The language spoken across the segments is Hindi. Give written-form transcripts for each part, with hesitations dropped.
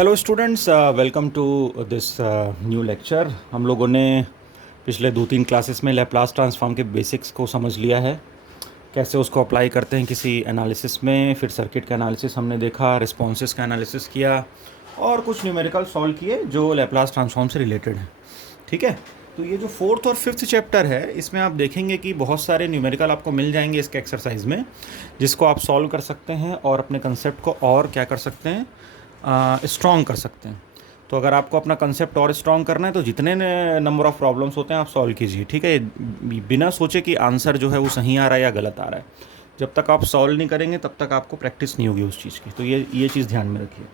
Hello students, welcome to this new lecture. हम लोगों ने पिछले 2-3 क्लासेस में लैप्लास ट्रांसफॉर्म के बेसिक्स को समझ लिया है, कैसे उसको अप्लाई करते हैं किसी एनालिसिस में। फिर सर्किट का एनालिसिस हमने देखा, रिस्पॉन्सेस का एनालिसिस किया और कुछ न्यूमेरिकल सॉल्व किए जो लैप्लास ट्रांसफॉर्म से रिलेटेड हैं। ठीक है, तो ये जो 4th और 5th चैप्टर है, इसमें आप देखेंगे कि बहुत सारे न्यूमेरिकल आपको मिल जाएंगे इसके एक्सरसाइज में, जिसको आप सॉल्व कर सकते हैं और अपने कंसेप्ट को और क्या कर सकते हैं, स्ट्रॉन्ग कर सकते हैं। तो अगर आपको अपना कंसेप्ट और स्ट्रॉन्ग करना है तो जितने नंबर ऑफ़ प्रॉब्लम्स होते हैं आप सॉल्व कीजिए। ठीक है, बिना सोचे कि आंसर जो है वो सही आ रहा है या गलत आ रहा है। जब तक आप सॉल्व नहीं करेंगे तब तक आपको प्रैक्टिस नहीं होगी उस चीज़ की। तो ये चीज़ ध्यान में रखिए।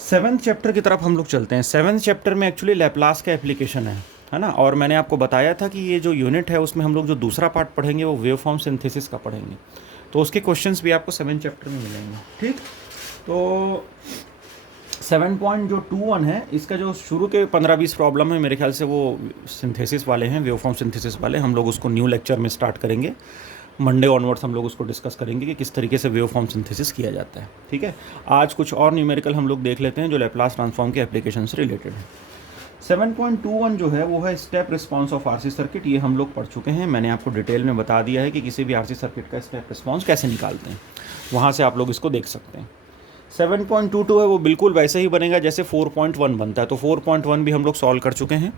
7th चैप्टर की तरफ हम लोग चलते हैं। 7th चैप्टर में एक्चुअली लैप्लास का एप्लीकेशन है ना। और मैंने आपको बताया था कि ये जो यूनिट है उसमें हम लोग जो दूसरा पार्ट पढ़ेंगे वो वेव फॉर्म सिंथेसिस का पढ़ेंगे। तो उसके क्वेश्चंस भी आपको 7th चैप्टर में मिलेंगे। ठीक, तो 7.21 है, इसका जो शुरू के 15-20 प्रॉब्लम है मेरे ख्याल से वो सिंथेसिस वाले हैं, वेव फॉर्म सिंथेसिस वाले। हम लोग उसको न्यू लेक्चर में स्टार्ट करेंगे, मंडे ऑनवर्ड्स हम लोग उसको डिस्कस करेंगे कि किस तरीके से वेव फॉर्म सिंथेसिस किया जाता है। ठीक है, आज कुछ और न्यूमेरिकल हम लोग देख लेते हैं जो लैप्लास ट्रांसफॉर्म के एप्लीकेशन से रिलेटेड है। 7.21 जो है वो है step response of RC circuit. ये हम लोग पढ़ चुके हैं, मैंने आपको डिटेल में बता दिया है कि किसी भी आरसी सर्किट का स्टेप रिस्पॉन्स कैसे निकालते हैं, वहाँ से आप लोग इसको देख सकते हैं। 7.22 है वो बिल्कुल वैसे ही बनेगा जैसे 4.1 बनता है। तो 4.1 भी हम लोग सॉल्व कर चुके हैं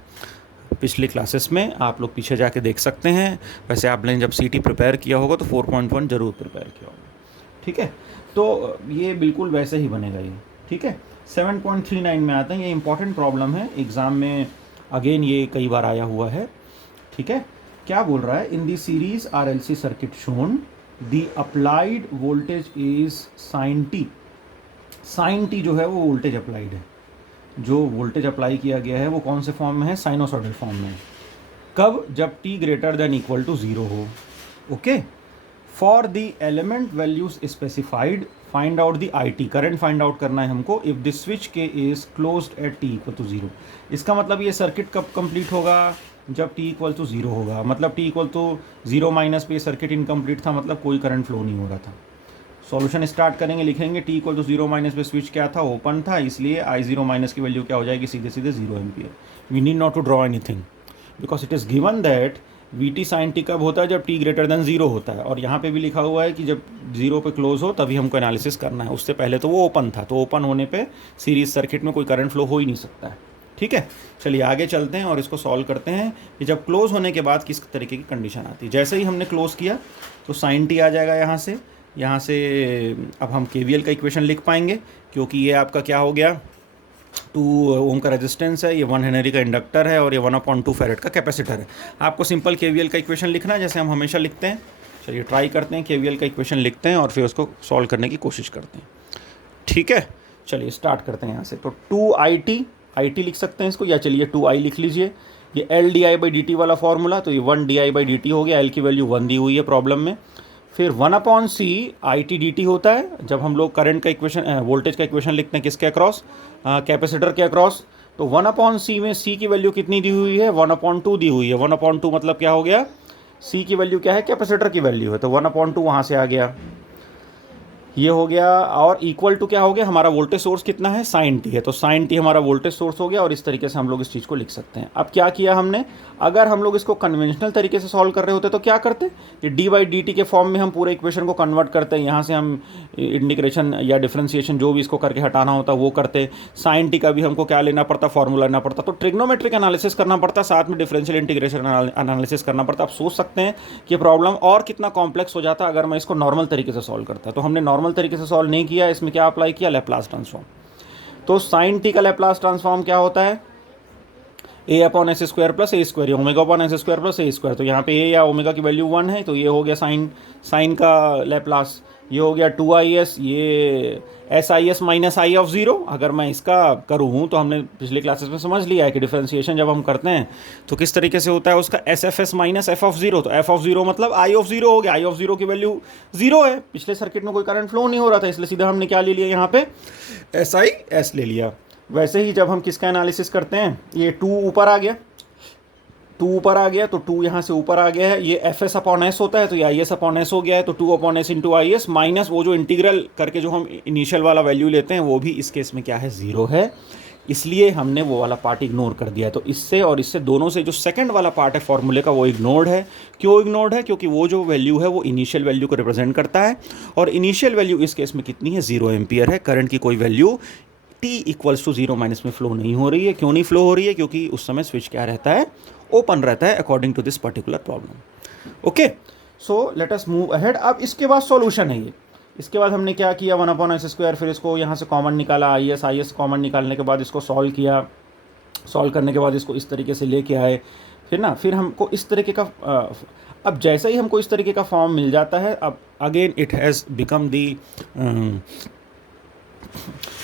पिछली क्लासेस में, आप लोग पीछे जाके देख सकते हैं। वैसे आपने जब सीटी प्रिपेयर किया होगा तो 4.1 ज़रूर प्रिपेयर किया होगा। ठीक है, तो ये बिल्कुल वैसे ही बनेगा ये। ठीक है, 7.39 में आते हैं। ये इंपॉर्टेंट प्रॉब्लम है, एग्ज़ाम में अगेन ये कई बार आया हुआ है। ठीक है, क्या बोल रहा है, in the series RLC circuit shown the applied voltage is sine T. Sine T जो है वो वोल्टेज अप्लाइड है। जो वोल्टेज अप्लाई किया गया है वो कौन से फॉर्म में है, साइनोसॉइडल फॉर्म में है। कब, जब t greater than equal to 0 हो। Okay, for the element values specified find out the IT। Current find out करना है हमको if the switch K is closed at t equal to 0। इसका मतलब ये सर्किट कब कंप्लीट होगा, जब t इक्वल टू 0 होगा। मतलब t इक्वल टू 0 माइनस पे सर्किट इनकम्प्लीट था, मतलब कोई करंट फ्लो नहीं हो रहा था। सॉल्यूशन स्टार्ट करेंगे, लिखेंगे t इक्वल टू 0 माइनस पे स्विच क्या था, ओपन था, इसलिए I0 माइनस की वैल्यू क्या हो जाएगी, सीधे सीधे 0 ampere. We need not to draw anything because it is given that Vt sine T कब होता है, जब t ग्रेटर देन 0 होता है। और यहाँ पे भी लिखा हुआ है कि जब 0 पे क्लोज हो तभी हमको एनालिसिस करना है। उससे पहले तो वो ओपन था, तो ओपन होने पे सीरीज सर्किट में कोई करंट फ्लो हो ही नहीं सकता है। ठीक है, चलिए आगे चलते हैं और इसको सॉल्व करते हैं कि जब क्लोज होने के बाद किस तरीके की कंडीशन आती है। जैसे ही हमने क्लोज किया तो साइन टी आ जाएगा यहाँ से अब हम KVL का इक्वेशन लिख पाएंगे, क्योंकि ये आपका क्या हो गया, 2 ओम का रेजिस्टेंस है, ये 1 हेनरी का इंडक्टर है और ये 1/2 फैरेड का कैपेसिटर है। आपको सिंपल KVL का इक्वेशन लिखना है जैसे हम हमेशा लिखते हैं। चलिए ट्राई करते हैं, KVL का इक्वेशन लिखते हैं और फिर उसको सॉल्व करने की कोशिश करते हैं। ठीक है, चलिए स्टार्ट करते हैं यहाँ से। तो 2IT लिख सकते हैं इसको, या चलिए 2I लिख लीजिए। ये LdI/dt वाला फॉर्मूला, तो ये 1dI/dt हो गया। L की वैल्यू 1 दी हुई है प्रॉब्लम में। फिर 1/C IT/dt होता है जब हम लोग करंट का इक्वेशन, वोल्टेज का इक्वेशन लिखते हैं किसके अक्रॉस, कैपेसिटर के अक्रॉस। तो 1/C में C की वैल्यू कितनी दी हुई है, 1/2 दी हुई है। 1/2 मतलब क्या हो गया, C की वैल्यू क्या है, कैपेसिटर की वैल्यू है, तो 1/2 वहाँ से आ गया, ये हो गया। और इक्वल टू क्या हो गया, हमारा वोल्टेज सोर्स कितना है, साइन टी है, तो साइन टी हमारा वोल्टेज सोर्स हो गया। और इस तरीके से हम लोग इस चीज़ को लिख सकते हैं। अब क्या किया हमने, अगर हम लोग इसको कन्वेंशनल तरीके से सॉल्व कर रहे होते तो क्या करते, ये d/dt के फॉर्म में हम पूरे इक्वेशन को कन्वर्ट करते हैं। यहाँ से हम इंटीग्रेशन या डिफ्रेंसिएशन जो भी इसको करके हटाना होता वो करते। साइन टी का भी हमको क्या लेना पड़ता, फॉर्मूला लेना पड़ता, तो ट्रिग्नोमेट्रिक एनालिसिस करना पड़ता, साथ में डिफरेंशियल इंटीग्रेशन एनालिसिस करना पड़ता। आप सोच सकते हैं कि प्रॉब्लम और कितना कॉम्प्लेक्स हो जाता अगर मैं इसको नॉर्मल तरीके से सॉल्व करता। तो हमने नॉर्मल तरीके से सॉल्व नहीं किया, इसमें क्या अप्लाई किया, लैप्लास ट्रांसफॉर्म। तो साइन टी का लैप्लास ट्रांसफॉर्म क्या होता है, a/s² + a², ω/s² + a²। तो यहाँ पे a या ओमेगा की वैल्यू 1 है, तो ये हो गया साइन का लैप्लास। ये हो गया 2is, ये SIS - I/0। अगर मैं इसका करूँ तो हमने पिछले क्लासेस में समझ लिया है कि डिफरेंशिएशन जब हम करते हैं तो किस तरीके से होता है उसका, SFS - F(0). तो F(0) मतलब I(0) हो गया। I(0) की वैल्यू 0 है, पिछले सर्किट में कोई करंट फ्लो नहीं हो रहा था, इसलिए सीधा हमने क्या ले लिया यहाँ पे, SIS ले लिया। वैसे ही जब हम किसका एनालिसिस करते हैं, ये 2 ऊपर आ गया, टू ऊपर आ गया तो टू यहाँ से ऊपर आ गया है, ये एफ एस अपॉन एस होता है तो ये आई एस अपॉन एस हो गया है, तो to upon S into I S minus वो जो इंटीग्रल करके जो हम इनिशियल वाला वैल्यू लेते हैं वो भी इस केस में क्या है, ज़ीरो है, इसलिए हमने वो वाला पार्ट इग्नोर कर दिया है। तो इससे और इससे दोनों से जो सेकंड वाला पार्ट है फॉर्मूले का वो इग्नोर्ड है। क्यों इग्नोर्ड है? क्योंकि वो जो वैल्यू है वो इनिशियल वैल्यू को रिप्रेजेंट करता है, और इनिशियल वैल्यू इस केस में कितनी है, 0 एम्पियर है। करंट की कोई value t equals to 0 minus में फ्लो नहीं हो रही है। क्यों नहीं फ्लो हो रही है? क्योंकि उस समय स्विच क्या रहता है, ओपन रहता है according to this particular problem. Okay, so let us move ahead. अब इसके बाद सॉल्यूशन है ये। इसके बाद हमने क्या किया, 1/s², फिर इसको यहाँ से कॉमन निकाला, आई एस कॉमन निकालने के बाद इसको सॉल्व किया, सॉल्व करने के बाद इसको इस तरीके से लेके आए, फिर हमको इस तरीके का अब जैसे ही हमको इस तरीके का फॉर्म मिल जाता है, अब again it has become the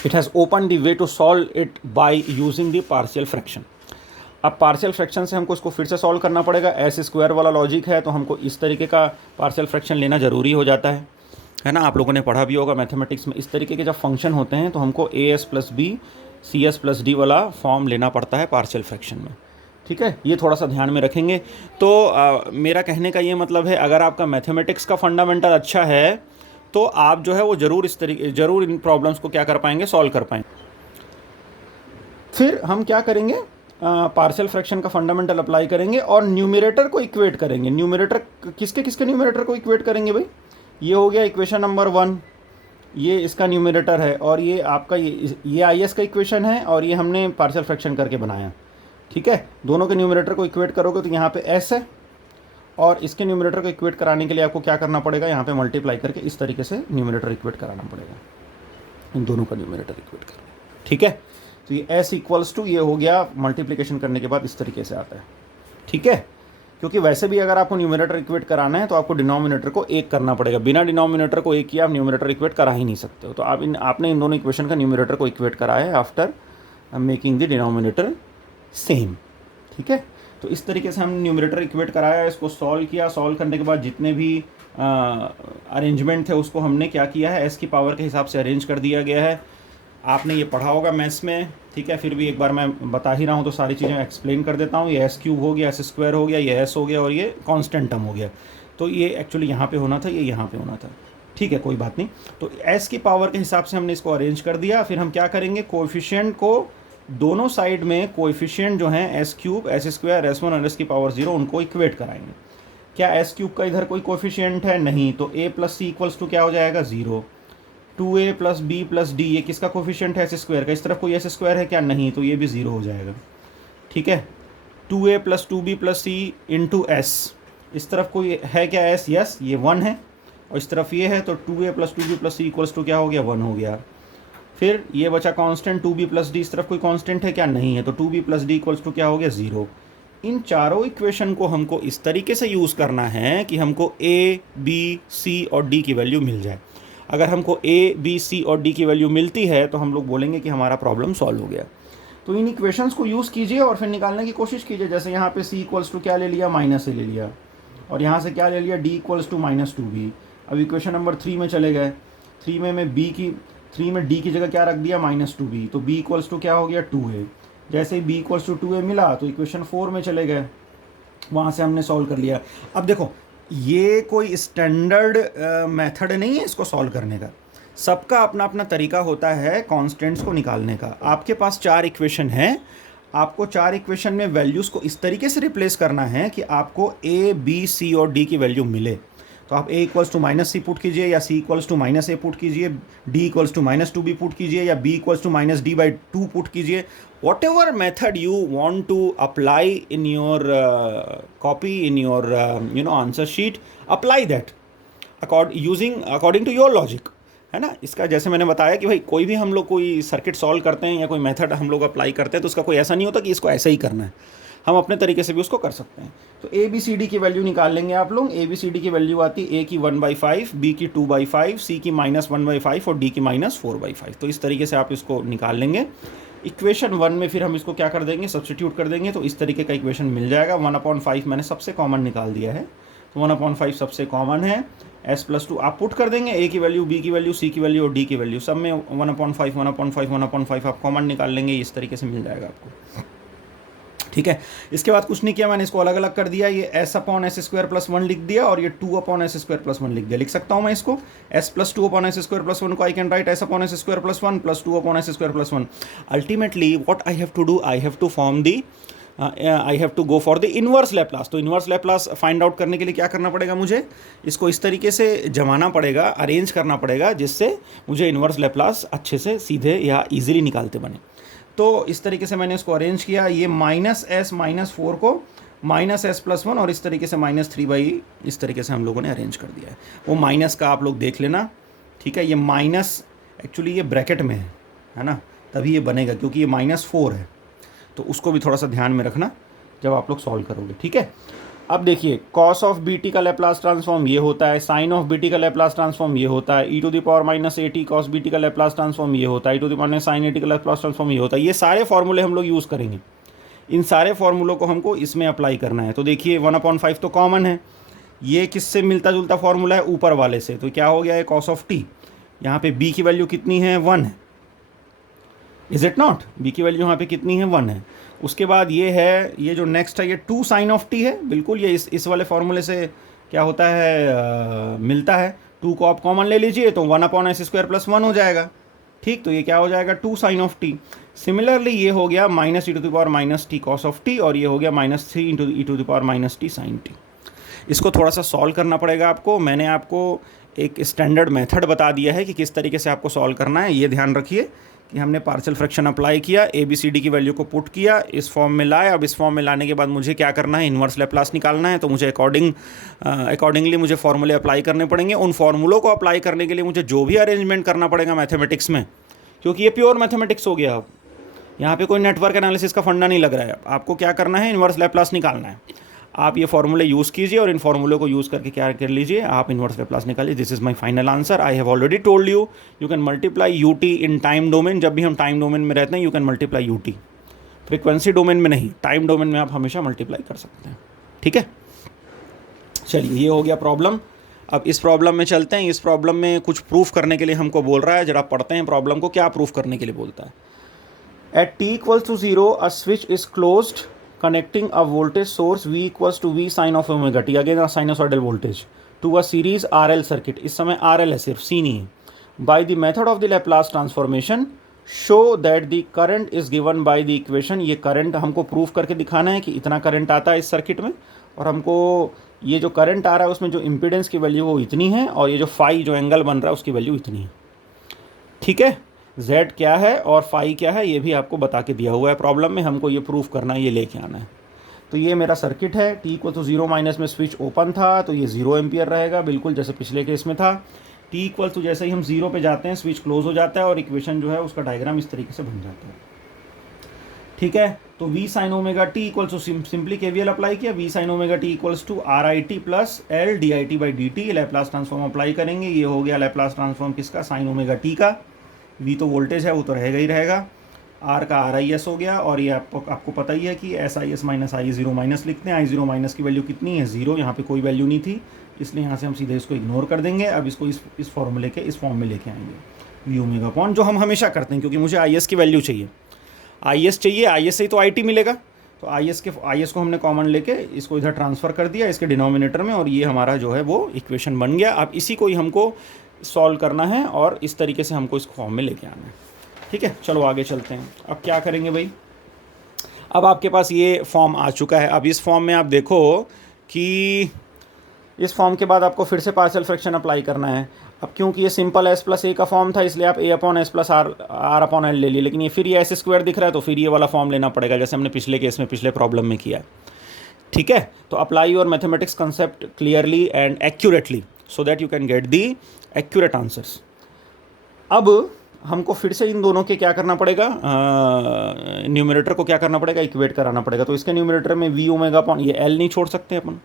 it has open the way to solve it by using the partial fraction. अब पार्शियल फ्रैक्शन से हमको इसको फिर से सॉल्व करना पड़ेगा। s² वाला लॉजिक है तो हमको इस तरीके का पार्शियल फ्रैक्शन लेना ज़रूरी हो जाता है ना। आप लोगों ने पढ़ा भी होगा मैथमेटिक्स में, इस तरीके के जब फंक्शन होते हैं तो हमको as + b cs + d वाला फॉर्म लेना पड़ता है पार्शियल फ्रैक्शन में। ठीक है, ये थोड़ा सा ध्यान में रखेंगे। तो मेरा कहने का ये मतलब है, अगर आपका मैथमेटिक्स का फंडामेंटल अच्छा है तो आप जो है वो ज़रूर इन प्रॉब्लम्स को क्या कर पाएंगे, सॉल्व कर पाएंगे। फिर हम क्या करेंगे, पार्शियल फ्रैक्शन का फंडामेंटल अप्लाई करेंगे और न्यूमरेटर को इक्वेट करेंगे। न्यूमरेटर किसके न्यूमरेटर को इक्वेट करेंगे भाई? ये हो गया इक्वेशन नंबर 1, ये इसका न्यूमरेटर है, और ये आपका ये आई एस का इक्वेशन है, और ये हमने पार्शियल फ्रैक्शन करके बनाया। ठीक है, दोनों के न्यूमरेटर को इक्वेट करोगे तो यहाँ पे s है, और इसके न्यूमरेटर को इक्वेट कराने के लिए आपको क्या करना पड़ेगा, यहाँ पे मल्टीप्लाई करके इस तरीके से न्यूमरेटर इक्वेट कराना पड़ेगा, इन दोनों का न्यूमरेटर इक्वेट करना। ठीक है, तो ये s इक्वल्स टू ये हो गया, मल्टीप्लिकेशन करने के बाद इस तरीके से आता है। ठीक है, क्योंकि वैसे भी अगर आपको न्यूमरेटर इक्वेट कराना है तो आपको डिनोमिनेटर को एक करना पड़ेगा। बिना डिनोमिनेटर को एक किया आप न्यूमरेटर इक्वेट करा ही नहीं सकते हो। तो आपने इन दोनों इक्वेशन का न्यूमरेटर को इक्वेट कराया है after making the denominator same. ठीक है, तो इस तरीके से हमने न्यूमरेटर इक्वेट कराया, इसको सॉल्व किया। सॉल्व करने के बाद जितने भी अरेंजमेंट थे उसको हमने क्या किया है, s की पावर के हिसाब से अरेंज कर दिया गया है। आपने ये पढ़ा होगा मैथ्स में, ठीक है, फिर भी एक बार मैं बता ही रहा हूँ तो सारी चीज़ें एक्सप्लेन कर देता हूँ। ये s³ हो गया, s² हो गया, ये s हो गया, और ये कांस्टेंट टर्म हो गया। तो ये एक्चुअली यहाँ पे होना था, ये यहाँ पे होना था। ठीक है, कोई बात नहीं। तो s की पावर के हिसाब से हमने इसको अरेंज कर दिया। फिर हम क्या करेंगे, कोएफिशिएंट को दोनों साइड में कोएफिशिएंट जो हैं s³ s² s1 और s की पावर 0 उनको इक्वेट कराएंगे। क्या s³ का इधर कोई कोएफिशिएंट है? नहीं, तो a + c इक्वल्स टू क्या हो जाएगा, 0। 2a + b + d ये किसका कोएफिशिएंट है, s² का। इस तरफ कोई s² है क्या? नहीं, तो ये भी 0 हो जाएगा। ठीक है, 2a + 2b + c into s, इस तरफ कोई है क्या s? यस, ये 1 है, और इस तरफ ये है, तो 2a + 2b + c equals to क्या हो गया, 1 हो गया। फिर ये बचा कांस्टेंट 2b + d, इस तरफ कोई कांस्टेंट है क्या? नहीं है, तो 2b + d इक्वल्स टू क्या हो गया, 0। इन चारों इक्वेशन को हमको इस तरीके से यूज़ करना है कि हमको a, b, c और d की वैल्यू मिल जाए। अगर हमको a, b, c और d की वैल्यू मिलती है तो हम लोग बोलेंगे कि हमारा प्रॉब्लम सॉल्व हो गया। तो इन इक्वेशंस को यूज़ कीजिए और फिर निकालने की कोशिश कीजिए। जैसे यहाँ पे c इक्वल्स टू क्या ले लिया, -a ले लिया, और यहाँ से क्या ले लिया, d इक्वल्स टू -2b। अब इक्वेशन नंबर 3 में चले गए। 3 में d की जगह क्या रख दिया, -2b, तो b इक्वल्स टू क्या हो गया, 2a। जैसे ही b इक्वल्स टू 2a मिला तो इक्वेशन 4 में चले गए, वहाँ से हमने सॉल्व कर लिया। अब देखो, ये कोई स्टैंडर्ड मेथड नहीं है इसको सॉल्व करने का, सबका अपना अपना तरीका होता है कांस्टेंट्स को निकालने का। आपके पास 4 इक्वेशन है, आपको 4 इक्वेशन में वैल्यूज़ को इस तरीके से रिप्लेस करना है कि आपको a, b, c और d की वैल्यू मिले। तो आप a equals to -c put कीजिए, या c equals to -a put कीजिए, d equals to -2b put कीजिए, या b equals to -d/2 put कीजिए। Whatever method you want to apply in your copy, in your answer sheet, apply that according to your logic, है ना। इसका जैसे मैंने बताया कि भाई कोई भी हम लोग कोई सर्किट सॉल्व करते हैं या कोई मेथड हम लोग अप्लाई करते हैं तो उसका कोई ऐसा नहीं होता कि इसको ऐसा ही करना है, हम अपने तरीके से भी उसको कर सकते हैं। तो ए बी सी डी की वैल्यू निकाल लेंगे आप लोग। ए बी सी डी की वैल्यू आती है a की 1/5, b की 2/5, c की -1/5 और d की -4/5। तो इस तरीके से आप इसको निकाल लेंगे। इक्वेशन 1 में फिर हम इसको क्या कर देंगे, सब्स्टिट्यूट कर देंगे, तो इस तरीके का इक्वेशन मिल जाएगा। 1/5 मैंने सबसे कॉमन निकाल दिया है, तो 1/5 सबसे कॉमन है। s + 2 आप पुट कर देंगे, a की वैल्यू, b की वैल्यू, c की वैल्यू और d की वैल्यू, सब में 1/5 1/5 1/5 आप कॉमन निकाल लेंगे, इस तरीके से मिल जाएगा आपको। ठीक है। इसके बाद कुछ नहीं किया मैंने, इसको अलग अलग कर दिया, ये S upon S square plus one लिख दिया और ये two upon S square plus one लिख दिया। लिख सकता हूँ मैं इसको, S plus two upon S square plus one को I can write S upon S square plus one plus two upon S square plus one. Ultimately what I have to do, I have to form the I have to go for the inverse Laplace. तो इन्वर्स लैप्लास फाइंड आउट करने के लिए क्या करना पड़ेगा मुझे, इसको इस तरीके से जमाना पड़ेगा, अरेंज करना पड़ेगा, जिससे मुझे इन्वर्स लैप्लास अच्छे से सीधे या ईजिली निकालते बने। तो इस तरीके से मैंने इसको अरेंज किया, ये माइनस एस माइनस फोर को माइनस एस प्लस वन और इस तरीके से माइनस थ्री बाई, इस तरीके से हम लोगों ने अरेंज कर दिया है। वो माइनस का आप लोग देख लेना, ठीक है। ये माइनस एक्चुअली ये ब्रैकेट में है ना, तभी ये बनेगा क्योंकि ये माइनस फोर है, तो उसको भी थोड़ा सा ध्यान में रखना जब आप लोग सॉल्व करोगे, ठीक है। अब देखिए कॉस ऑफ बी टी का लैप्लास ट्रांसफॉर्म ये होता है, साइन ऑफ बी टी का लैप्लास ट्रांसफॉर्म ये होता है, E to the power minus A T cos B T का लैप्लास ट्रांसफॉर्म ये होता है, E to the power minus sine A T का लैप्लास ट्रांसफॉर्म ये होता है। ये सारे फॉर्मूले हम लोग यूज़ करेंगे, इन सारे फॉर्मूलों को हमको इसमें अप्लाई करना है। तो देखिए 1/5 तो कॉमन है, ये किससे मिलता जुलता फॉर्मूला है, ऊपर वाले से। तो क्या हो गया है, कॉस ऑफ टी, यहाँ पे बी की वैल्यू कितनी है, 1 है, इज इट नॉट, बी की वैल्यू यहाँ पे कितनी है, 1 है। उसके बाद ये है, ये जो नेक्स्ट है ये 2 साइन ऑफ टी है, बिल्कुल ये इस वाले फॉर्मूले से क्या होता है, मिलता है। 2 को आप कॉमन ले लीजिए तो 1/s स्क्वायर प्लस 1 हो जाएगा, ठीक। तो ये क्या हो जाएगा, 2 साइन ऑफ टी। सिमिलरली ये हो गया minus E to the power minus T cos of T, और ये हो गया -3 into E to the power minus T sine T. इसको थोड़ा सा सॉल्व करना पड़ेगा आपको, मैंने आपको एक स्टैंडर्ड मेथड बता दिया है कि किस तरीके से आपको सॉल्व करना है। ये ध्यान रखिए कि हमने पार्शियल फ्रैक्शन अप्लाई किया, ए बी सी डी की वैल्यू को पुट किया, इस फॉर्म में लाए। अब इस फॉर्म में लाने के बाद मुझे क्या करना है, इन्वर्स लैप्लास निकालना है। तो मुझे अकॉर्डिंगली मुझे फॉर्मूले अप्लाई करने पड़ेंगे। उन फॉर्मूलों को अप्लाई करने के लिए मुझे जो भी अरेंजमेंट करना पड़ेगा मैथमेटिक्स में, क्योंकि ये प्योर मैथमेटिक्स हो गया। अब यहाँ पे कोई नेटवर्क एनालिसिस का फंडा नहीं लग रहा है। आपको क्या करना है, इन्वर्स लैप्लास निकालना है। आप ये फॉर्मूले यूज़ कीजिए और इन फॉर्मूले को यूज़ करके क्या कर लीजिए, आप इन्वर्स लैप्लास निकालिए। This is my final answer. I have already told you, you can multiply U T in time domain. जब भी हम टाइम डोमेन में रहते हैं you can multiply U T, frequency domain में नहीं, टाइम डोमेन में आप हमेशा मल्टीप्लाई कर सकते हैं, ठीक है। चलिए ये हो गया प्रॉब्लम। अब इस प्रॉब्लम में चलते हैं। इस प्रॉब्लम में कुछ प्रूफ करने के लिए हमको बोल रहा है, जरा पढ़ते हैं प्रॉब्लम को, क्या प्रूफ करने के लिए बोलता है। At t equals to 0 a switch is closed connecting a voltage source V equals to V sin of omega t, again a sinusoidal voltage, to a series RL circuit। इस समय RL है, सिर्फ C नहीं है। By the method of the Laplace transformation show that the current is given by the equation। ये करंट हमको प्रूफ करके दिखाना है कि इतना करंट आता है इस सर्किट में, और हमको ये जो करंट आ रहा है उसमें जो इम्पीडेंस की वैल्यू वो इतनी है, और ये जो फाई जो एंगल बन रहा है उसकी वैल्यू इतनी है, ठीक है। z क्या है और फाई क्या है ये भी आपको बता के दिया हुआ है प्रॉब्लम में। हमको ये प्रूफ करना है, ये लेके आना है। तो ये मेरा सर्किट है, t को तो 0 माइनस में स्विच ओपन था तो ये 0 एम्पियर रहेगा, बिल्कुल जैसे पिछले केस में था। t इक्वल तो जैसे ही हम 0 पे जाते हैं स्विच क्लोज हो जाता है और इक्वेशन जो है उसका डायग्राम इस तरीके से बन जाता है, ठीक है। तो v sin omega t equals to simply KVL apply किया, v sin omega t equals to RIT plus L DIT by DT। Laplace transform apply करेंगे, ये हो गया लैप्लास ट्रांसफॉर्म किसका, साइन ओमेगा t का। v तो वोल्टेज है वो तो रहेगा ही रहेगा, r का RIS हो गया, और ये आपको पता ही है कि SIS माइनस I0 माइनस लिखते हैं। I0 माइनस की वैल्यू कितनी है, 0। यहाँ पे कोई वैल्यू नहीं थी, इसलिए यहाँ से हम सीधे इसको इग्नोर कर देंगे। अब इसको इस फॉर्मूले के इस फॉर्म में लेके आएंगे, v ओमेगा अपॉन, जो हम हमेशा करते हैं, क्योंकि मुझे IS की वैल्यू चाहिए, IS चाहिए, IS से ही तो IT मिलेगा। तो IS को हमने कॉमन लेके इसको इधर ट्रांसफ़र कर दिया इसके डिनोमिनेटर में, और ये हमारा जो है वो इक्वेशन बन गया। अब इसी को ही हमको सॉल्व करना है और इस तरीके से हमको इस फॉर्म में लेके आना है, ठीक है। चलो आगे चलते हैं। अब क्या करेंगे भाई, अब आपके पास ये फॉर्म आ चुका है। अब इस फॉर्म में आप देखो कि इस फॉर्म के बाद आपको फिर से पार्शियल फ्रैक्शन अप्लाई करना है। अब क्योंकि ये सिंपल एस प्लस ए का फॉर्म था इसलिए आप A upon S plus R upon L ले लिए, लेकिन ये फिर ये एस स्क्वायर दिख रहा है तो फिर ये वाला फॉर्म लेना पड़ेगा, जैसे हमने पिछले केस में पिछले प्रॉब्लम में किया है, ठीक है। तो apply your mathematics concept clearly and accurately so that you can get the accurate answers. अब हमको फिर से इन दोनों के क्या करना पड़ेगा, न्यूमरेटर को क्या करना पड़ेगा, इक्वेट कराना पड़ेगा। तो इसके न्यूमरेटर में वी ओमेगा अपॉन, ये एल नहीं छोड़ सकते अपन,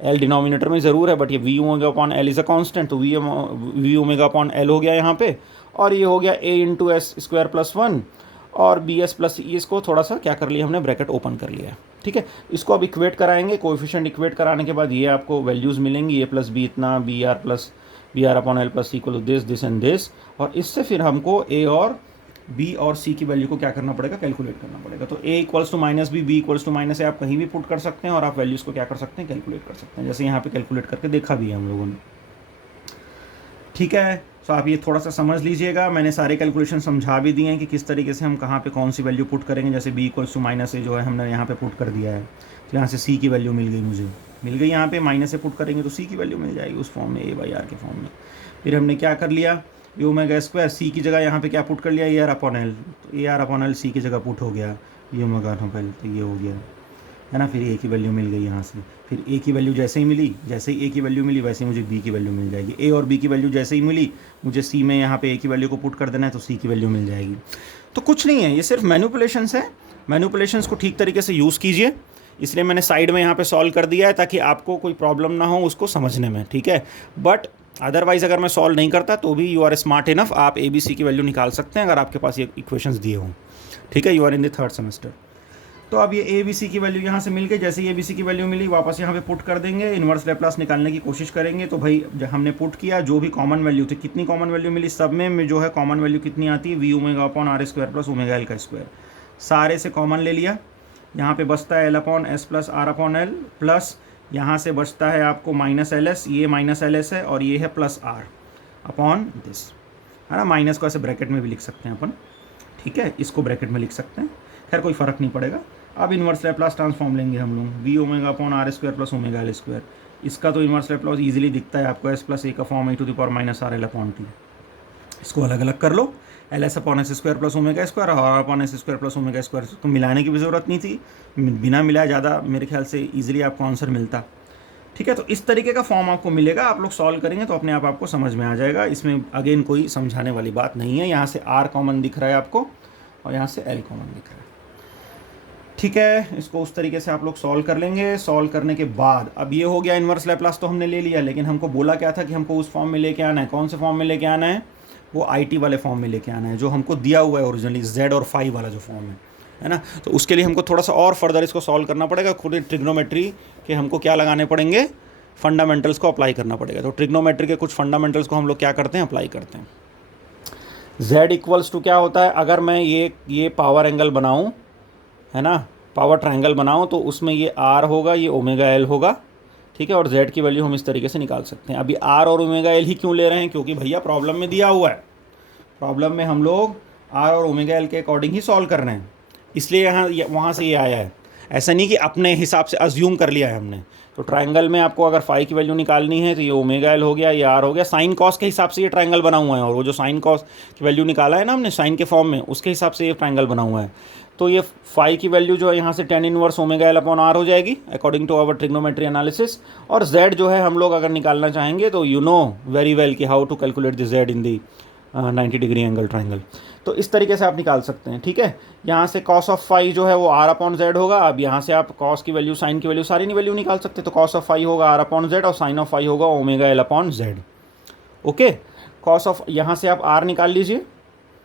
एल डिनोमिनेटर में ज़रूर है, बट ये V omega upon L is a constant, तो वी ओमेगा अपॉन एल हो गया यहाँ पे, और ये हो गया A into S square plus 1 और बी एस प्लस ई। इसको थोड़ा सा क्या कर लिया हमने, ब्रैकेट ओपन कर लिया है, ठीक है। इसको अब इक्वेट कराएंगे, कोएफिशिएंट इक्वेट कराने के बाद ये आपको वैल्यूज़ मिलेंगी, ए प्लस बी इतना, B R upon L plus equal to this and this, और इससे फिर हमको ए और बी और सी की वैल्यू को क्या करना पड़ेगा, कैलकुलेट करना पड़ेगा। तो A equals to minus B, B equals to minus A आप कहीं भी पुट कर सकते हैं और आप वैल्यूज़ को क्या कर सकते हैं, कैलकुलेट कर सकते हैं, जैसे यहाँ पे कैलकुलेट करके देखा भी है हम लोगों ने। ठीक है, तो आप ये थोड़ा सा समझ लीजिएगा। मैंने सारे कैलकुलेशन समझा भी दिए हैं कि किस तरीके से हम कहाँ पे कौन सी वैल्यू पुट करेंगे। जैसे बी इक्वल्स टू माइनस ए जो है हमने यहाँ पे पुट कर दिया है, तो यहाँ से सी की वैल्यू मिल गई, मुझे मिल गई। यहाँ पे माइनस से पुट करेंगे तो सी की वैल्यू मिल जाएगी उस फॉर्म में, ए बाई आर के फॉर्म में। फिर हमने क्या कर लिया, ए ओमेगा स्क्वायर, सी की जगह यहाँ पे क्या पुट कर लिया, ए आर अपॉन एल, तो A R upon L C की जगह पुट हो गया, ए ओमेगा अपॉन, तो ये हो गया है ना। फिर ए की वैल्यू मिल गई यहाँ से, फिर ए की वैल्यू जैसे ही मिली, जैसे ही ए की वैल्यू मिली वैसे ही मुझे बी की वैल्यू मिल जाएगी। ए और बी की वैल्यू जैसे ही मिली, मुझे सी में यहाँ पे ए की वैल्यू को पुट कर देना है तो सी की वैल्यू मिल जाएगी। तो कुछ नहीं है, ये सिर्फ मैनिपुलेशंस है। मैनिपुलेशंस को ठीक तरीके से यूज़ कीजिए, इसलिए मैंने साइड में यहाँ पे सॉल्व कर दिया है ताकि आपको कोई प्रॉब्लम ना हो उसको समझने में, ठीक है। बट अदरवाइज़ अगर मैं सॉल्व नहीं करता तो भी यू आर स्मार्ट इनफ, आप ए बी सी की वैल्यू निकाल सकते हैं अगर आपके पास ये इक्वेशंस दिए हों, ठीक है। You are in the 3rd semester. तो अब ये ए बी सी की वैल्यू यहाँ से मिल गई, जैसे ए बी सी की वैल्यू मिली वापस यहाँ पे पुट कर देंगे, इन्वर्स लैप्लास निकालने की कोशिश करेंगे। तो भाई जब हमने पुट किया, जो भी कॉमन वैल्यू थी, कितनी कॉमन वैल्यू मिली, सब में जो है कॉमन वैल्यू कितनी आती है, V omega upon R square plus omega L का स्क्वायर, सारे से कॉमन ले लिया। यहाँ पे बचता है L upon S plus R upon L, plus यहाँ से बचता है आपको माइनस एल एस, ये माइनस एल एस है और ये है प्लस आर अपॉन दिस, है ना। माइनस को ऐसे ब्रैकेट में भी लिख सकते हैं अपन, ठीक है, इसको ब्रैकेट में लिख सकते हैं, खैर कोई फ़र्क नहीं पड़ेगा। अब इन्वर्स लैप्लास ट्रांसफॉर्म लेंगे हम लोग, V omega upon R square plus omega L square. इसका तो इन्वर्स लैप्लास इजीली दिखता है आपको, एस प्लस ए का form, A to the power minus R L upon T. इसको अलग अलग कर लो, L S upon S square plus omega square और R upon S square plus omega square. तो मिलाने की भी ज़रूरत नहीं थी, बिना मिलाए ज़्यादा मेरे ख्याल से ईजिली आपको आंसर मिलता, ठीक है। तो इस तरीके का फॉर्म आपको मिलेगा, आप लोग सॉल्व करेंगे तो अपने आप आपको समझ में आ जाएगा। इसमें अगेन कोई समझाने वाली बात नहीं है। यहाँ से आर कॉमन दिख रहा है आपको और यहाँ से एल कॉमन दिख रहा है, ठीक है। इसको उस तरीके से आप लोग सॉल्व कर लेंगे। सॉल्व करने के बाद अब ये हो गया, इन्वर्स लैप्लास तो हमने ले लिया, लेकिन हमको बोला क्या था कि हमको उस फॉर्म में लेके आना है। कौन से फॉर्म में लेके आना है, वो आईटी वाले फॉर्म में लेके आना है जो हमको दिया हुआ है ओरिजिनली, जेड और फाई वाला जो फॉर्म है ना। तो उसके लिए हमको थोड़ा सा और फर्दर इसको सॉल्व करना पड़ेगा। खुद ट्रिग्नोमेट्री के हमको क्या लगाने पड़ेंगे, फंडामेंटल्स को अप्लाई करना पड़ेगा। तो ट्रिग्नोमेट्री के कुछ फंडामेंटल्स को हम लोग क्या करते हैं, अप्लाई करते हैं। z इक्वल्स टू क्या होता है, अगर मैं ये पावर एंगल बनाऊँ, है ना, पावर ट्रायंगल बनाऊँ, तो उसमें ये r होगा, ये ओमेगा एल होगा, ठीक है। और z की वैल्यू हम इस तरीके से निकाल सकते हैं। अभी r और ओमेगा एल ही क्यों ले रहे हैं, क्योंकि भैया प्रॉब्लम में दिया हुआ है, प्रॉब्लम में हम लोग r और ओमेगा एल के अकॉर्डिंग ही सॉल्व कर रहे हैं, इसलिए यहाँ वहाँ से ये आया है। ऐसा नहीं कि अपने हिसाब से अज्यूम कर लिया है हमने। तो ट्रायंगल में आपको अगर फाई की वैल्यू निकालनी है तो ये ओमेगा एल हो गया, ये आर हो गया, साइन कॉस के हिसाब से ये ट्रायंगल बना हुआ है। और वो जो साइन कॉस की वैल्यू निकाला है ना हमने साइन के फॉर्म में, उसके हिसाब से ये ट्रायंगल बना हुआ है। तो ये फाई की वैल्यू जो है यहाँ से tan inverse omega L upon R हो जाएगी according to our trigonometry analysis. और z जो है हम लोग अगर निकालना चाहेंगे तो यू नो वेरी वेल कि how to calculate the z in the 90 degree angle triangle. तो इस तरीके से आप निकाल सकते हैं, ठीक है। यहाँ से कॉस ऑफ फाई जो है वो आर अपॉन जेड होगा। अब यहाँ से आप कॉस की वैल्यू, साइन की वैल्यू, सारी नहीं वैल्यू निकाल सकते। तो कॉस ऑफ फाई होगा आर अपॉन जेड और साइन ऑफ फाई होगा omega L upon Z, okay. Cos of, यहाँ से आप आर निकाल लीजिए,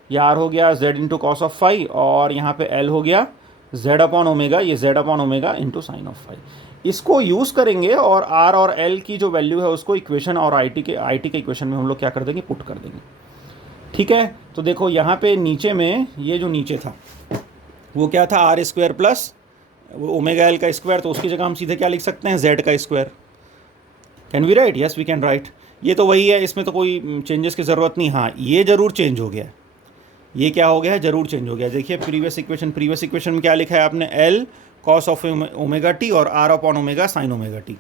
ये आर हो गया Z into cos of phi, और यहाँ पे एल हो गया जेड अपॉन ओमेगा, ये Z upon omega into sine of phi. इसको यूज़ करेंगे और आर और एल की जो वैल्यू है उसको इक्वेशन और आई टी के इक्वेशन में हम लोग क्या कर देंगे, पुट कर देंगे, ठीक है। तो देखो यहाँ पे नीचे में ये जो नीचे था वो क्या था, R square plus omega L का स्क्वायर, तो उसकी जगह हम सीधे क्या लिख सकते हैं, जेड का square. Can we write, yes we can write. ये तो वही है, इसमें तो कोई चेंजेस की ज़रूरत नहीं। हाँ, ये ज़रूर चेंज हो गया, ये क्या हो गया है, ज़रूर चेंज हो गया। देखिए प्रीवियस इक्वेशन में क्या लिखा है आपने, L cos of omega T और R upon omega sine omega T.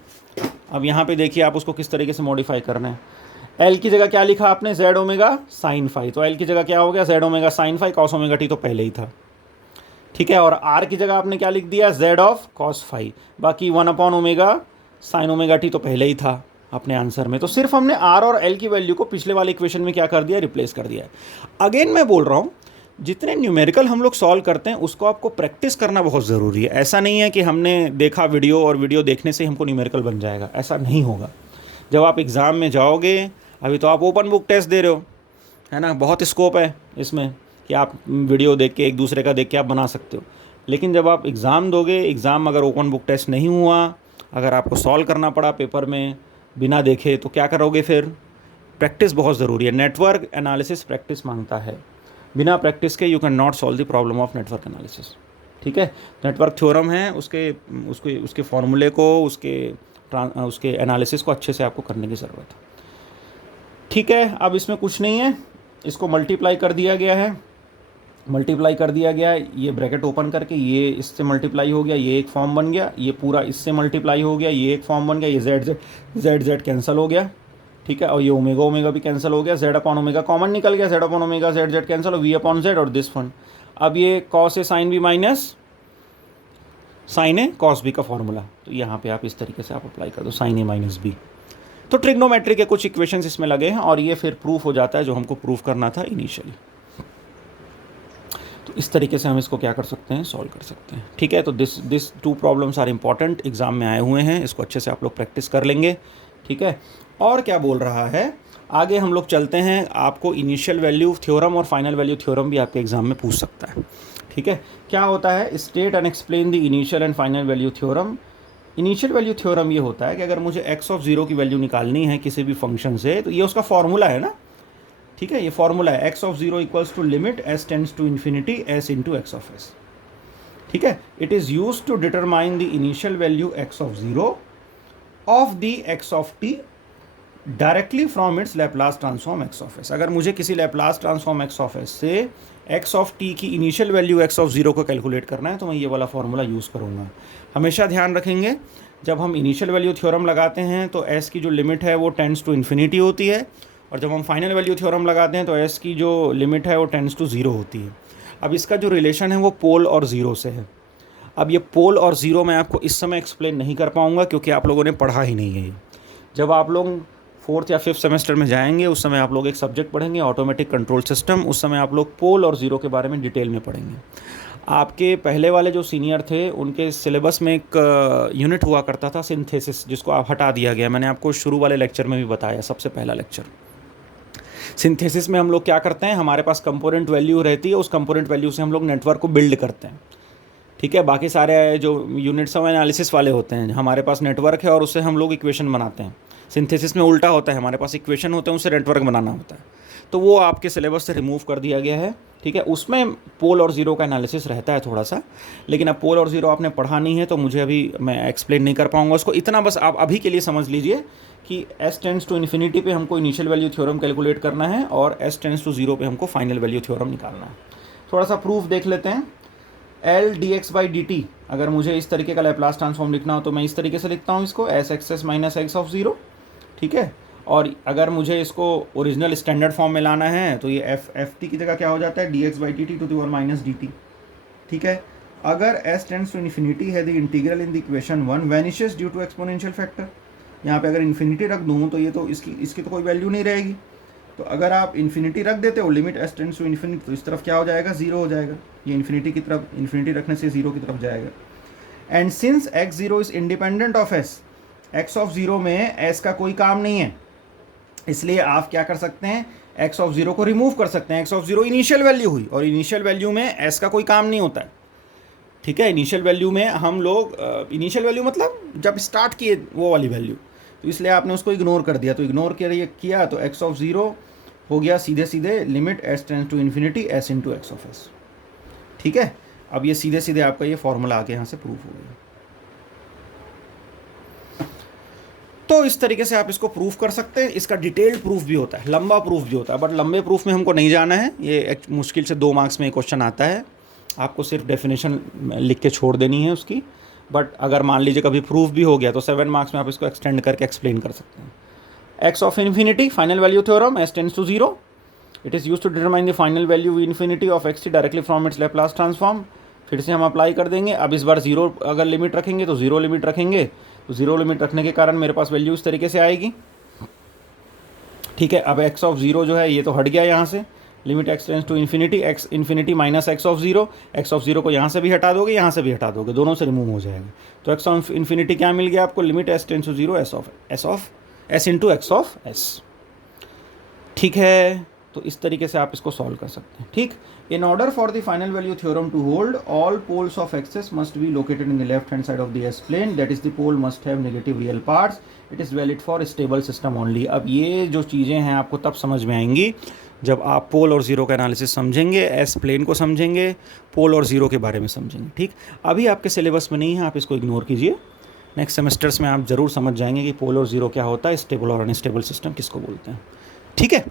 अब यहाँ पे देखिए आप उसको किस तरीके से मॉडिफाई करना है। एल की जगह क्या लिखा आपने, जेड ओमेगा साइन फाई, तो एल की जगह क्या हो गया, Z omega sine phi, cos omega T तो पहले ही था, ठीक है। और आर की जगह आपने क्या लिख दिया, जेड ऑफ कॉस फाई, बाकी 1 upon omega sine omega T तो पहले ही था अपने आंसर में। तो सिर्फ हमने आर और एल की वैल्यू को पिछले वाले इक्वेशन में क्या कर दिया, रिप्लेस कर दिया है। अगेन मैं बोल रहा हूँ, जितने न्यूमेरिकल हम लोग सॉल्व करते हैं उसको आपको प्रैक्टिस करना बहुत ज़रूरी है। ऐसा नहीं है कि हमने देखा वीडियो और वीडियो देखने से हमको न्यूमेरिकल बन जाएगा, ऐसा नहीं होगा। जब आप एग्ज़ाम में जाओगे, अभी तो आप ओपन बुक टेस्ट दे रहे हो, है ना, बहुत स्कोप है इसमें कि आप वीडियो देख के एक दूसरे का देख के आप बना सकते हो। लेकिन जब आप एग्ज़ाम दोगे, एग्ज़ाम अगर ओपन बुक टेस्ट नहीं हुआ, अगर आपको सॉल्व करना पड़ा पेपर में बिना देखे, तो क्या करोगे फिर। प्रैक्टिस बहुत ज़रूरी है, नेटवर्क एनालिसिस प्रैक्टिस मांगता है। बिना प्रैक्टिस के you can not solve the problem of network analysis. ठीक है, नेटवर्क थ्योरम है, उसके उसके उसके फॉर्मूले को, उसके एनालिसिस को अच्छे से आपको करने की ज़रूरत है। ठीक है, अब इसमें कुछ नहीं है, इसको मल्टीप्लाई कर दिया गया है, ये ब्रैकेट ओपन करके ये इससे मल्टीप्लाई हो गया, ये एक फॉर्म बन गया, ये पूरा इससे मल्टीप्लाई हो गया, ये एक फॉर्म बन गया, ये जेड कैंसिल हो गया। ठीक है, और ये ओमेगा भी कैंसिल हो गया, जेड अपॉन ओमेगा कॉमन निकल गया, Z upon omega Z cancel, और वी अपॉन जेड और दिस वन। अब ये cos A sine B minus sine A cos B का फॉर्मूला, तो यहाँ पे आप इस तरीके से आप अप्लाई कर दो, साइन ए माइनस बी। तो ट्रिग्नोमेट्री के कुछ इक्वेशंस इसमें लगे हैं और ये फिर प्रूफ हो जाता है जो हमको प्रूफ करना था इनिशियली। तो इस तरीके से हम इसको क्या कर सकते हैं, सॉल्व कर सकते हैं। ठीक है, तो this 2 problems are important, exam में आए हुए हैं, इसको अच्छे से आप लोग प्रैक्टिस कर लेंगे। ठीक है, और क्या बोल रहा है आगे हम लोग चलते हैं, आपको इनिशियल वैल्यू थ्योरम और फाइनल वैल्यू थ्योरम भी आपके एग्जाम में पूछ सकता है। ठीक है, क्या होता है, state and explain the initial and final value theorem. Initial value theorem ये होता है कि अगर मुझे एक्स ऑफ ज़ीरो की वैल्यू निकालनी है किसी भी फंक्शन से, तो ये उसका फॉर्मूला है ना। ठीक है, ये फॉर्मूला है, X of zero equals to limit S tends to infinity S into X of S. ठीक है, it is use to determine the initial value X of zero of the X of T directly from its Laplace transform X of S. अगर मुझे किसी Laplace transform X of S से एक्स ऑफ टी की initial value X of zero को कैलकुलेट करना है, तो मैं ये वाला फॉर्मूला यूज़ करूँगा। हमेशा ध्यान रखेंगे, जब हम इनिशियल वैल्यू थ्योरम लगाते हैं तो एस की जो लिमिट है वो टेंड्स टू इन्फिनिटी होती है, और जब हम फाइनल वैल्यू थ्योरम लगाते हैं तो एस की जो लिमिट है वो टेंड्स टू ज़ीरो होती है। अब इसका जो रिलेशन है वो पोल और ज़ीरो से है। अब ये पोल और ज़ीरो मैं आपको इस समय एक्सप्लेन नहीं कर पाऊँगा क्योंकि आप लोगों ने पढ़ा ही नहीं है। जब आप लोग 4th या 5th सेमेस्टर में जाएंगे उस समय आप लोग एक सब्जेक्ट पढ़ेंगे ऑटोमेटिक कंट्रोल सिस्टम, उस समय आप लोग पोल और ज़ीरो के बारे में डिटेल में पढ़ेंगे। आपके पहले वाले जो सीनियर थे उनके सिलेबस में एक यूनिट हुआ करता था सिंथेसिस, जिसको आप हटा दिया गया। मैंने आपको शुरू वाले लेक्चर में भी बताया, सबसे पहला लेक्चर। सिंथेसिस में हम लोग क्या करते हैं, हमारे पास कंपोनेंट वैल्यू रहती है, उस कंपोनेंट वैल्यू से हम लोग नेटवर्क को बिल्ड करते हैं। ठीक है, बाकी सारे जो यूनिट्स हैं एनालिसिस वाले होते हैं, हमारे पास नेटवर्क है और उससे हम लोग इक्वेशन बनाते हैं। सिंथेसिस में उल्टा होता है, हमारे पास इक्वेशन होते हैं, उससे नेटवर्क बनाना होता है। तो वो आपके सिलेबस से रिमूव कर दिया गया है। ठीक है, उसमें पोल और ज़ीरो का एनालिसिस रहता है थोड़ा सा, लेकिन अब पोल और ज़ीरो आपने पढ़ा नहीं है तो मुझे अभी मैं एक्सप्लेन नहीं कर पाऊंगा उसको। इतना बस आप अभी के लिए समझ लीजिए कि एस टेंड्स टू इन्फिनिटी पे हमको इनिशियल वैल्यू थ्योरम कैलकुलेट करना है और एस टेंड्स टू ज़ीरो पे हमको फाइनल वैल्यू थ्योरम निकालना है। थोड़ा सा प्रूफ देख लेते हैं। L D X by D T, अगर मुझे इस तरीके का लैप्लास ट्रांसफॉर्म लिखना हो तो मैं इस तरीके से लिखता हूँ इसको, S x S minus X of zero. ठीक है, और अगर मुझे इसको ओरिजिनल स्टैंडर्ड फॉर्म में लाना है तो ये एफ टी की जगह क्या हो जाता है, D X by D T to the power minus D T. ठीक है, अगर एस टेंड्स टू इन्फिनिटी है the integral in the equation 1 vanishes due to exponential factor. यहाँ पे अगर इन्फिनिटी रख दूँ तो ये तो इसकी तो कोई वैल्यू नहीं रहेगी। तो अगर आप इन्फिनिटी रख देते हो, limit S tends to infinity, तो इस तरफ क्या हो जाएगा, ज़ीरो हो जाएगा। ये इन्फिनिटी की तरफ, इन्फिनिटी रखने से ज़ीरो की तरफ जाएगा। And since x zero is independent of S, x of zero में एस का कोई काम नहीं है, इसलिए आप क्या कर सकते हैं, एक्स ऑफ ज़ीरो को रिमूव कर सकते हैं। X of zero initial value हुई और इनिशियल वैल्यू में एस का कोई काम नहीं होता है। ठीक है, इनिशियल वैल्यू में हम लोग, इनिशियल वैल्यू मतलब जब स्टार्ट किए वो वाली वैल्यू, तो इसलिए आपने उसको इग्नोर कर दिया। तो इग्नोर किया तो एक्स ऑफ ज़ीरो हो गया सीधे सीधे limit S tends to infinity S into X of S. ठीक है, अब ये सीधे सीधे आपका ये फॉर्मूला आके यहाँ से प्रूफ हो गया। तो इस तरीके से आप इसको प्रूफ कर सकते हैं। इसका डिटेल्ड प्रूफ भी होता है, लंबा प्रूफ भी होता है, बट लंबे प्रूफ में हमको नहीं जाना है। ये मुश्किल से 2 मार्क्स में क्वेश्चन आता है, आपको सिर्फ डेफिनेशन लिख के छोड़ देनी है उसकी। बट अगर मान लीजिए कभी प्रूफ भी हो गया तो 7 मार्क्स में आप इसको एक्सटेंड करके एक्सप्लेन कर सकते हैं। X of infinity final value theorem, S tends to zero, it is use to determine the final value V infinity of X T directly from its Laplace transform. फिर से हम अप्लाई कर देंगे। अब इस बार ज़ीरो अगर लिमिट रखेंगे तो ज़ीरो लिमिट रखेंगे, तो ज़ीरो लिमिट रखने के कारण मेरे पास वैल्यू इस तरीके से आएगी। ठीक है, अब एक्स ऑफ ज़ीरो जो है ये तो हट गया यहाँ से, limit X tends to infinity X infinity minus X of zero. X of zero को यहाँ से भी हटा दोगे, यहाँ से भी हटा दोगे, दोनों से रिमूव हो जाएगा। तो एक्स ऑफ इन्फिनिटी क्या मिल गया आपको, limit S tends to zero S into X of S. ठीक है, तो इस तरीके से आप इसको सॉल्व कर सकते हैं। ठीक, in order for the final value theorem to hold, all poles of X S must be located in the left hand side of the S plane, that is the pole must have negative real parts, it is valid for stable system only. अब ये जो चीज़ें हैं आपको तब समझ में आएंगी जब आप पोल और ज़ीरो का एनालिसिस समझेंगे, एस प्लेन को समझेंगे, पोल और ज़ीरो के बारे में समझेंगे। ठीक, अभी आपके सिलेबस में नहीं है, आप इसको इग्नोर कीजिए। नेक्स्ट सेमेस्टर्स में आप ज़रूर समझ जाएंगे कि पोल और ज़ीरो क्या होता है, स्टेबल और अनस्टेबल सिस्टम किसको बोलते हैं। ठीक है,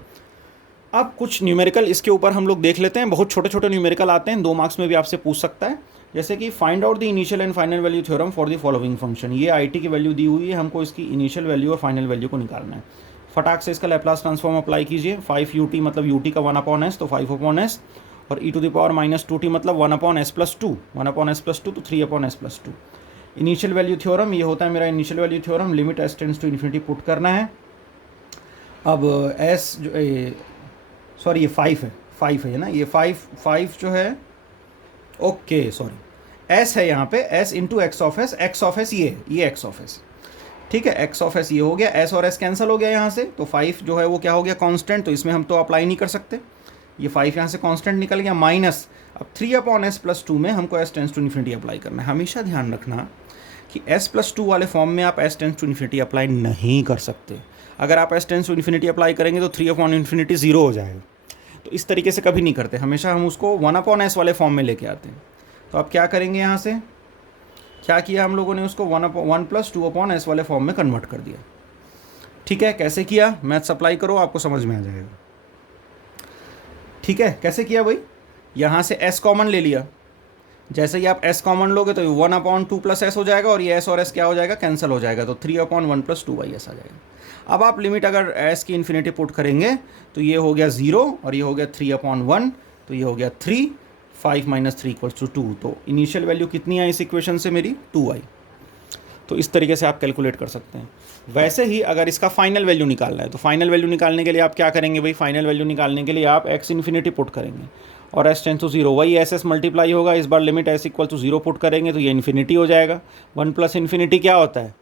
अब कुछ न्यूमेरिकल इसके ऊपर हम लोग देख लेते हैं। बहुत छोटे छोटे न्यूमेरिकल आते हैं, 2 मार्क्स में भी आपसे पूछ सकता है। जैसे कि find out the initial and final value theorem for the following function. ये IT की वैल्यू दी हुई है, हमको इसकी इनिशियल वैल्यू और फाइनल वैल्यू को निकालना है। फटाक से इसका लैप्लास ट्रांसफॉर्म अप्लाई कीजिए। 5ut मतलब ut का 1/s तो 5/s, और e⁻²t मतलब 1/s+2, 1/s+2 तो 3/s+2। इनिशियल वैल्यू थ्योरम ये होता है मेरा initial value theorem. Limit s tends to infinity put करना है। अब s जो सॉरी ये 5 है ना, ये 5 जो है, ओके सॉरी s है यहाँ पे, s into X of S, ये एक्स ऑफ एस। ठीक है, एक्स ऑफ एस ये हो गया, s और s कैंसिल हो गया यहाँ से, तो 5 जो है वो क्या हो गया, कांस्टेंट, तो इसमें हम तो अप्लाई नहीं कर सकते। ये 5 यहाँ से कांस्टेंट निकल गया, माइनस अब 3/s+2 में हमको s tends to infinity apply करना है। हमेशा ध्यान रखना कि s+2 वाले फॉर्म में आप s tends to infinity apply नहीं कर सकते। अगर आप s tends to infinity apply करेंगे तो 3/∞ 0 हो जाएगा। तो इस तरीके से कभी नहीं करते, हमेशा हम उसको 1/s वाले फॉर्म में लेके आते हैं। तो आप क्या करेंगे, यहाँ से क्या किया हम लोगों ने, उसको 1 + 2/s वाले फॉर्म में कन्वर्ट कर दिया। ठीक है, कैसे किया, मैथ्स अप्लाई करो, आपको समझ में आ जाएगा। ठीक है, कैसे किया भाई, यहाँ से s कॉमन ले लिया। जैसे ही आप s कॉमन लोगे तो 1/2 + s हो जाएगा, और ये s और s क्या हो जाएगा, कैंसिल हो जाएगा, तो 3/1 + 2/s आ जाएगा। अब आप लिमिट अगर s की इन्फिनिटी पुट करेंगे तो ये हो गया 0 और ये हो गया 3/1, तो ये हो गया 3, 5 - 3 = 2। तो इनिशियल वैल्यू कितनी आई इस इक्वेशन से, मेरी 2 आई। तो इस तरीके से आप कैलकुलेट कर सकते हैं। वैसे ही अगर इसका फाइनल वैल्यू निकालना है, तो फाइनल वैल्यू निकालने के लिए आप क्या करेंगे भाई, फाइनल वैल्यू निकालने के लिए आप x इन्फिनिटी पुट करेंगे और s टेंड्स टू 0, वही s मल्टीप्लाई होगा। इस बार लिमिट s = 0 पुट करेंगे तो ये इन्फिनिटी हो जाएगा। 1 + इन्फिनिटी क्या होता है,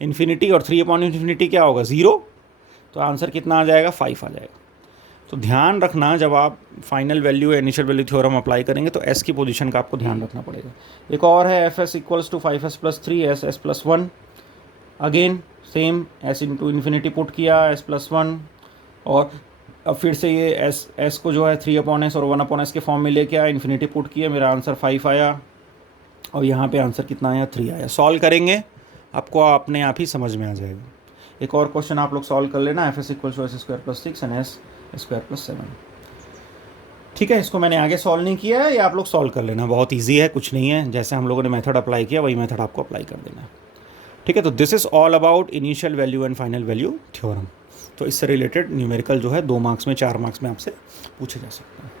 इन्फिनिटी, और 3/∞ क्या होगा, 0। तो आंसर कितना आ जाएगा, 5 आ जाएगा। तो ध्यान रखना, जब आप फाइनल वैल्यू या इनिशियल वैल्यू थ्योरम अप्लाई करेंगे तो s की पोजीशन का आपको ध्यान रखना पड़ेगा। एक और है fs = 5s + 3 s+1। Again same, s into infinity put किया, s+1, और अब फिर से ये s को जो है 3/s और 1/s के फॉर्म में लेके आया, इन्फिनिटी पुट किया, मेरा आंसर 5 आया, और यहाँ पे आंसर कितना आया, 3 आया। सॉल्व करेंगे, आपको अपने आप ही समझ में आ जाएगा। एक और क्वेश्चन आप लोग सॉल्व कर लेना, fs = s² + 6 and s² + 7। ठीक है, इसको मैंने आगे सॉल्व नहीं किया है, ये आप लोग सॉल्व कर लेना, बहुत ईजी है, कुछ नहीं है। जैसे हम लोगों ने मेथड अप्लाई किया वही मेथड आपको अप्लाई कर देना है। ठीक है, तो this is all about initial value and final value theorem. तो इससे रिलेटेड न्यूमेरिकल जो है 2 मार्क्स में, 4 मार्क्स में आपसे पूछे जा सकते हैं।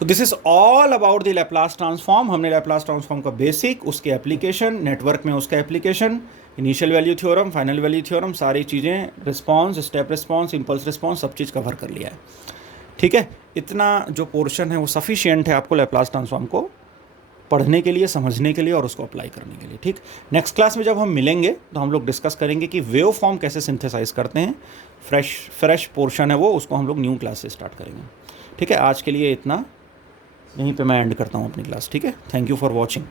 तो this is all about the Laplace transform. हमने लैप्लास ट्रांसफॉर्म का बेसिक, उसके एप्लीकेशन, नेटवर्क में उसका application, initial value theorem, final value theorem, सारी चीज़ें, response, step response, impulse response, सब चीज़ कवर कर लिया है। ठीक है, इतना जो पोर्शन है वो सफिशिएंट है आपको लैप्लास ट्रांसफॉर्म को पढ़ने के लिए, समझने के लिए और उसको अप्लाई करने के लिए। ठीक, नेक्स्ट क्लास में जब हम मिलेंगे तो हम लोग डिस्कस करेंगे कि वेव फॉर्म कैसे सिंथेसाइज करते हैं। फ्रेश पोर्शन है वो, उसको हम लोग न्यू क्लास से स्टार्ट करेंगे। ठीक है, आज के लिए इतना, यहीं पे मैं एंड करता हूँ अपनी क्लास। ठीक है, थैंक यू फॉर वॉचिंग।